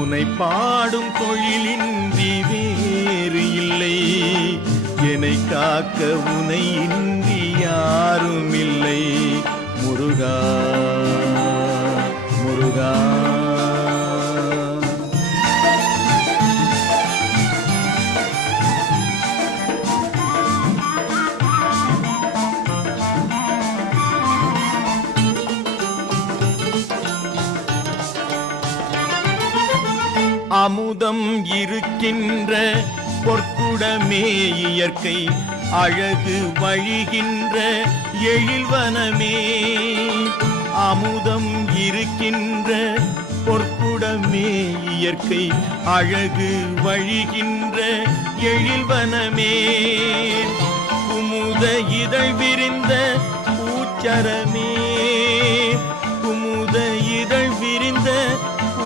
உனை பாடும் தொழிலின்றி வேறு இல்லை. என்னை காக்க உனை இன்றி யாரும் இல்லை. முருகா முருகா. அமுதம் இருக்கின்ற பொற்குடமே இயற்கை அழகு வழிகின்ற எழில்வனமே. அமுதம் இருக்கின்ற பொற்குடமே இயற்கை அழகு வழிகின்ற எழில்வனமே. குமுத இதழ் விரிந்த பூச்சரமே